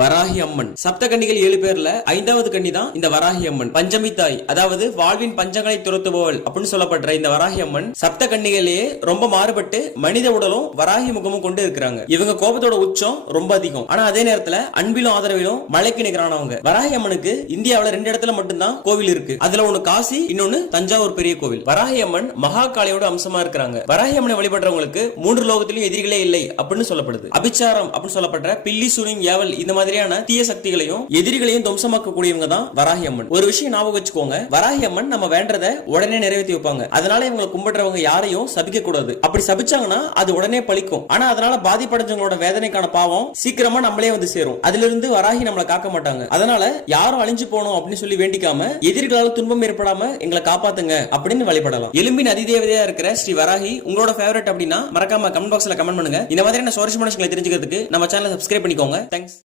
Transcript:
வராகி அம்மன் சப்த கன்னிகள் 7 பேர்ல 5வது கன்னி தான் இந்த வராகி அம்மன். பஞ்சமி தாய், அதாவது வாழ்வின் பஞ்சங்களை துரத்துபவள் அப்படின்னு சொல்லப்படுற இந்த வராகி அம்மன் சப்த கன்னிகளிலேயே ரொம்ப மாறுபட்டு மனித உடலும் வராகி முகமும் கொண்டு இருக்கிறாங்க. இவங்க கோபத்தோட உச்சம் ரொம்ப அதிகம். ஆனா அதே நேரத்துல அன்பிலும் ஆதரவிலும் மலைக்கு நிகரானவங்க. வராகி அம்மனுக்கு இந்தியாவில 2 இடத்துல மட்டும்தான் கோவில் இருக்கு. அதுல ஒண்ணு காசி, இன்னொன்னு தஞ்சாவூர் பெரிய கோவில். வராகி அம்மன் மகா காளியோட அம்சமா இருக்கிறாங்க. வராகி அம்மனை வழிபடுறவங்களுக்கு 3 லோகத்திலும் எதிரிகளே இல்லை அப்படின்னு சொல்லப்படுது. அபிச்சாரம் அப்படின்னு சொல்லப்படுற பில்லி, சூனியம், ஏவல் இந்த மாதிரியான தீய சக்திகளையும் எதிரிகளையும் துவம்சமாக்கக்கூடியவங்க தான் வராகி அம்மன். ஒரு விஷயம் ஞாபகம் வச்சுக்கோங்க, வராகி அம்மன் நம்ம வேண்டறத உடனே நிறைவேற்றி வைப்பாங்க. அதனால இவங்களை கும்பிடுறவங்க யாரையும் சபிக்க கூடாது. அப்படி சபிச்சாங்கன்னா அது உடனே பலிக்கும். ஆனா அதனால பாதிப்படைஞ்சவங்களோட வேதனைக்கான பாவம் சீக்கிரமா நம்மளே வந்து சேரும். அதுல இருந்து வராகி நம்மளை காக்க மாட்டாங்க. அதனால யாரும் அழிஞ்சு போகணும் அப்படின்னு சொல்லி வேண்டிக்காம எதிரிகளால் துன்பம் ஏற்படாம எங்களை காப்பாத்துங்க அப்படின்னு வழிபடலாம். எலும்பின் அதிதேவதையா இருக்கிற ஸ்ரீ வராகி உங்களோட ஃபேவரட் அப்படின்னா மறக்காம கமெண்ட் பாக்ஸ்ல கமெண்ட் பண்ணுங்க. இந்த மாதிரியான சுவாரஸ்யமான விஷயங்களை தெரிஞ்சுக்கிறதுக்கு நம்ம சேனலை சப்ஸ்கிரைப் பண்ணிக்கோங்க. தேங்க்ஸ்.